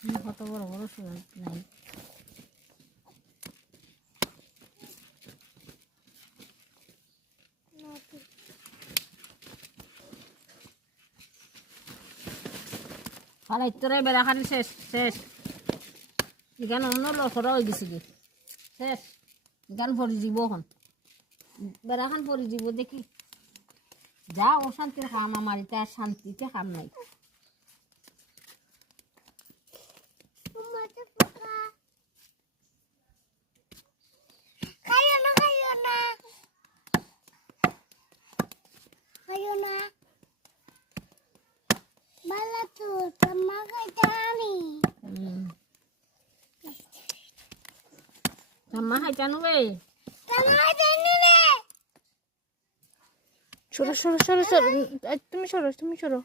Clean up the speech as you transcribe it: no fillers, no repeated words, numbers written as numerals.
কত বড় বড় সুযোগ নাই। ভালো তোরে বেড়াখানি শেষ শেষ এখানে অন্য লড়া হয়ে গেছে গে শেষ গান পরি যাব এখন বেড়াখান পরি যাব দেখি যা অশান্তির কাম আমার এটা শান্তিতে কাম নাই। Mama hay chanu বে সরো সরো সরো সরো তুমি সরো তুমি সরো